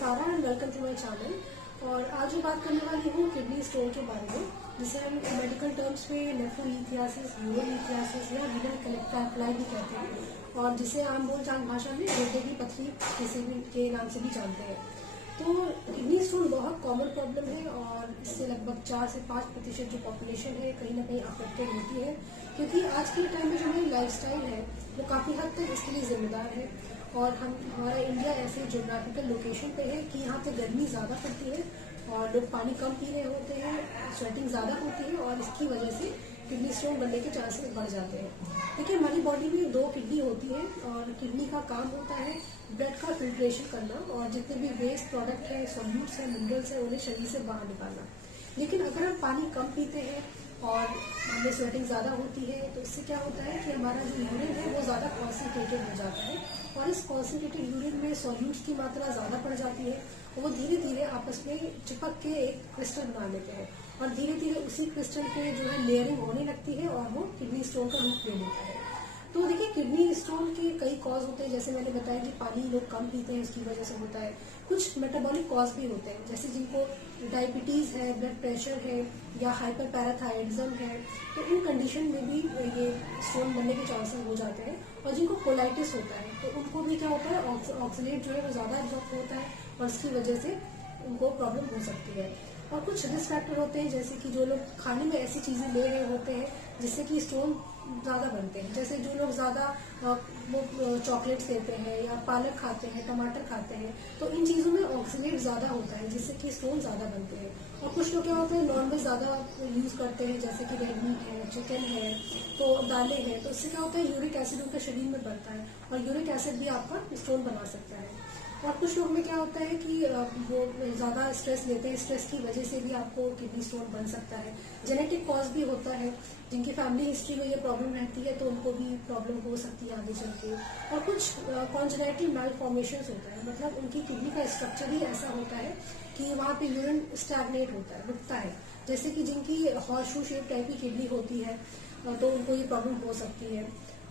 फारा and welcome to my channel. और आज मैं बात करने वाली हूँ किडनी स्टोन के बारे में, जिसे हम मेडिकल टर्म्स में नेफ्रोलिथियासिस, यूरोलिथियासिस या रीनल कैलेप्टाई भी कहते हैं, और जिसे आम बोलचाल भाषा में गुर्दे की पथरी किसी भी के नाम से भी जानते हैं। तो किडनी स्टोन बहुत कॉमन प्रॉब्लम है और इससे लगभग 4 से 5% जो पॉपुलेशन है कहीं ना कहीं अफेक्टेड होती है, क्योंकि आज के टाइम में जो हमारी लाइफस्टाइल है वो काफ़ी हद तक इसके लिए जिम्मेदार है। और हमारा इंडिया ऐसे जोग्राफिकल लोकेशन पे है कि यहाँ पे गर्मी ज़्यादा पड़ती है और लोग पानी कम पी रहे होते हैं, स्वेटिंग ज़्यादा होती है और इसकी वजह से किडनी स्टोन बनने के चांसेस बढ़ जाते हैं। देखिए, हमारी बॉडी में 2 किडनी होती है और किडनी का काम होता है ब्लड का फिल्ट्रेशन करना और जितने भी वेस्ट प्रोडक्ट है, सॉल्यूट्स है, मिनरल्स है, उन्हें शरीर से बाहर निकालना। लेकिन अगर हम पानी कम पीते हैं और हमें स्वेटिंग ज़्यादा होती है तो इससे क्या होता है कि हमारा जो यूरिन है वो ज़्यादा कॉन्सेंट्रेटेड हो जाता है और इस कॉन्सेंट्रेटेड यूरिन में सॉल्यूट्स की मात्रा ज़्यादा बढ़ जाती है और वो धीरे धीरे आपस में चिपक के एक क्रिस्टल बना लेते हैं और धीरे धीरे उसी क्रिस्टल पे जो है लेयरिंग होने लगती है और वो किडनी स्टोन का रूप ले लेता है। तो देखिए, किडनी स्टोन के कई कॉज होते हैं, जैसे मैंने बताया कि पानी लोग कम पीते हैं उसकी वजह से होता है। कुछ मेटाबॉलिक कॉज भी होते हैं, जैसे जिनको डायबिटीज़ है, ब्लड प्रेशर है या हाइपर पैराथायरिज्म है, तो इन कंडीशन में भी ये स्टोन बनने के चांसेस हो जाते हैं। और जिनको कोलाइटिस होता है तो उनको भी क्या होता है, ऑक्सीलेट जो है वो ज़्यादा एब्जॉर्ब होता है और इसकी वजह से उनको प्रॉब्लम हो सकती है। और कुछ रिस्क फैक्टर होते हैं, जैसे कि जो लोग खाने में ऐसी चीज़ें ले रहे होते हैं जिससे कि स्टोन ज़्यादा बनते हैं, जैसे जो लोग ज़्यादा वो चॉकलेट्स लेते हैं या पालक खाते हैं, टमाटर खाते हैं, तो इन चीज़ों में ऑक्सीलेट ज़्यादा होता है जिससे कि स्टोन ज़्यादा बनते हैं। और कुछ लोग क्या होते हैं, नॉनवेज ज़्यादा यूज़ करते हैं, जैसे कि रेड मीट है, चिकन है, तो दालें हैं, तो इससे क्या होता है, यूरिक एसिड उनके शरीर में बढ़ता है और यूरिक एसिड भी आपका स्टोन बना सकता है। और कुछ लोग में क्या होता है कि वो ज़्यादा स्ट्रेस लेते हैं, स्ट्रेस की वजह से भी आपको किडनी स्टोन बन सकता है। जेनेटिक कॉज भी होता है, जिनकी फैमिली हिस्ट्री में ये प्रॉब्लम रहती है तो उनको भी प्रॉब्लम हो सकती है आगे चल के। और कुछ कॉन्जेनिटल मैलफॉर्मेशंस होता है, मतलब उनकी किडनी का स्ट्रक्चर ही ऐसा होता है कि वहाँ पे यूरिन स्टैग्नेट होता है, रुकता है, जैसे कि जिनकी हॉर्स शू शेप टाइप की किडनी होती है तो उनको ये प्रॉब्लम हो सकती है।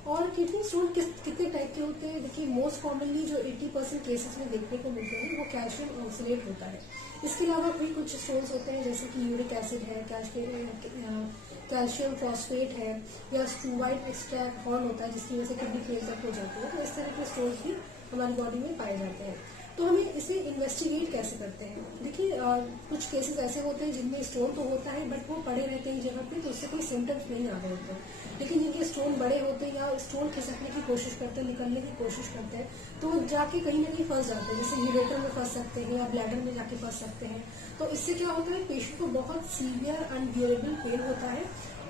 और किडनी स्टोन कितने टाइप के होते हैं? देखिए, मोस्ट कॉमनली जो 80% केसेस में देखने को मिलते हैं वो कैल्शियम ऑक्सलेट होता है। इसके अलावा भी कुछ स्टोन्स होते हैं, जैसे कि यूरिक एसिड है, कैल्शियम फॉस्फेट है या स्टूवाइड एक्सट्रैक्ट हॉर्न होता है जिसकी वजह से किडनी फेल तक हो जाती है। तो इस तरह के स्टोन्स भी हमारी बॉडी में पाए जाते हैं। तो हमें इसे इन्वेस्टिगेट कैसे करते हैं? देखिए, कुछ केसेस ऐसे होते हैं जिनमें स्टोन तो होता है बट वो पड़े रहते हैं जगह पे, तो उससे कोई सिम्टम्स नहीं आ रहे होते हैं। लेकिन जिनके स्टोन बड़े होते हैं या स्टोन खिसकने की कोशिश करते हैं, निकलने की कोशिश करते हैं, तो वो जाके कहीं ना कहीं फंस जाते हैं, जैसे यूरेटर में फंस सकते हैं या ब्लैडर में जाके फंस सकते हैं। तो इससे क्या होता है, पेशेंट को बहुत सीवियर अनबियरेबल पेन होता है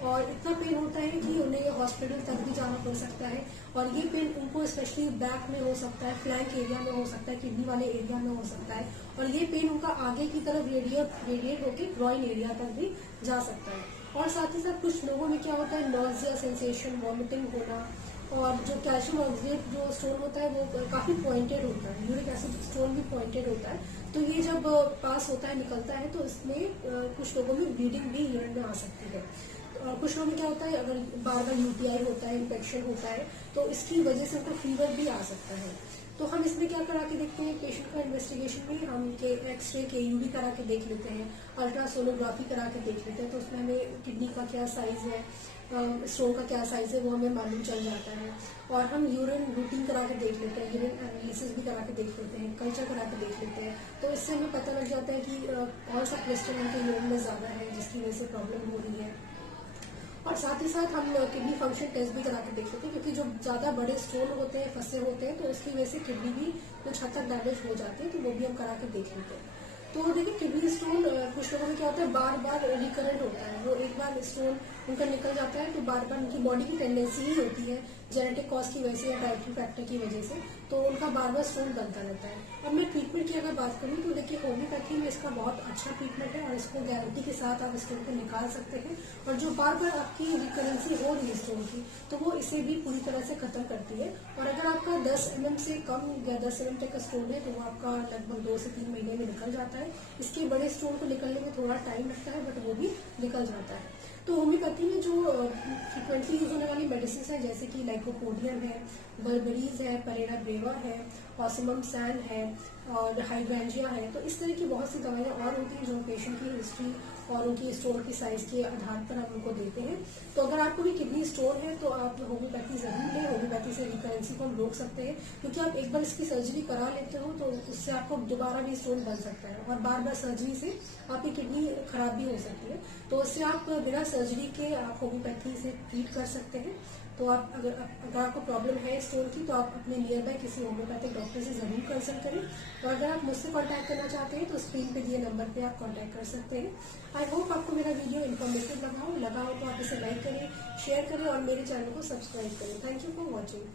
और इतना पेन होता है कि उन्हें हॉस्पिटल तक भी जाना पड़ सकता है। और ये पेन उनको स्पेशली बैक में हो सकता है, फ्लैंक एरिया में हो सकता है, किडनी वाले एरिया में हो सकता है, और ये पेन उनका आगे की तरफ रेडिएट होकर ग्रॉइन एरिया तक भी जा सकता है। और साथ ही साथ कुछ लोगों में क्या होता है, नॉजिया सेंसेशन, वॉमिटिंग होना। और जो कैल्शियम ऑक्सलेट जो स्टोन होता है वो काफ़ी पॉइंटेड होता है, यूरिक एसिड स्टोन भी पॉइंटेड होता है, तो ये जब पास होता है, निकलता है, तो इसमें कुछ लोगों में ब्लीडिंग भी यूरिन में आ सकती है। और कुछ लोगों में क्या होता है, अगर बार बार यूटीआई होता है, इन्फेक्शन होता है, तो इसकी वजह से उनको फीवर भी आ सकता है। तो हम इसमें क्या करा के देखते हैं, पेशेंट का इन्वेस्टिगेशन में हम एक्सरे के यूवी करा के देख लेते हैं, अल्ट्रासोनोग्राफी करा के देख लेते हैं, तो उसमें हमें किडनी का क्या साइज है, स्टोन का क्या साइज है, वो हमें मालूम चल जाता है। और हम यूरिन रूटीन करा के देख लेते हैं, यूरिन एनालिसिस भी करा के देख लेते हैं, कल्चर करा के देख लेते हैं, तो इससे हमें पता लग जाता है कि कौन सा क्रिस्टल उनके यूरिन में ज़्यादा है जिसकी वजह से प्रॉब्लम हो रही है। और साथ ही साथ हम किडनी फंक्शन टेस्ट भी करा के देख सकते हैं, क्योंकि जो ज़्यादा बड़े स्टोन होते हैं, फंसे होते हैं, तो उसकी वजह से किडनी भी कुछ हद तक डैमेज हो जाती है, तो वो भी हम करा के देख लेते हैं। तो देखिए, किडनी स्टोन कुछ लोगों में क्या होता है, बार बार रिकरेंट होता है, वो एक बार स्टोन उनका निकल जाता है तो बार बार उनकी बॉडी की टेंडेंसी ही होती है जेनेटिक कॉज की वजह से या डाइटरी फैक्टर की वजह से, तो उनका बार बार स्टोन बनता रहता है। अब मैं ट्रीटमेंट की अगर बात करूँ तो देखिए, होम्योपैथी में इसका बहुत अच्छा ट्रीटमेंट है और इसको गारंटी के साथ आप स्टोन को निकाल सकते हैं। और जो बार बार आपकी रिकरेंसी हो रही है स्टोन की, तो वो इसे भी पूरी तरह से खत्म करती है। और अगर आपका 10 mm से कम या 10 mm तक का स्टोन है तो वो आपका लगभग 2 से 3 महीने में निकल जाता है। इसके बड़े स्टोन को निकलने में थोड़ा टाइम लगता है बट वो भी निकल जाता है। तो होम्योपैथी में जो फ्रिक्वेंटली यूज होने वाली मेडिसिन है जैसे कि लाइकोपोडियम है, बर्बरीज है, परेरा ब्रेवा है, ऑसिमम सैन है और हाइड्रेंजिया है। तो इस तरह की बहुत सी दवाइयाँ और होती हैं जो पेशेंट की हिस्ट्री और उनकी स्टोन की साइज के आधार पर हम उनको देते हैं। तो अगर आपको भी किडनी स्टोन है तो आप होम्योपैथी जरूर लें। होम्योपैथी से रिकरेंसी को हम रोक सकते हैं, क्योंकि आप एक बार इसकी सर्जरी करा लेते हो तो उससे आपको दोबारा भी स्टोन बन सकता है और बार बार सर्जरी से आपकी किडनी खराब भी हो सकती है। तो उससे आप बिना सर्जरी के आप होम्योपैथी से ट्रीट कर सकते हैं। तो आप अगर आपको प्रॉब्लम है स्टोन की तो आप अपने नियर बाय किसी होम्योपैथिक डॉक्टर से जरूर कंसल्ट करें। और अगर आप मुझसे कांटेक्ट करना चाहते हैं तो स्क्रीन पे दिए नंबर पे आप कांटेक्ट कर सकते हैं। आई होप आपको मेरा वीडियो इन्फॉर्मेटिव लगा हो तो आप इसे लाइक करें, शेयर करें और मेरे चैनल को सब्सक्राइब करें। Thank you for watching.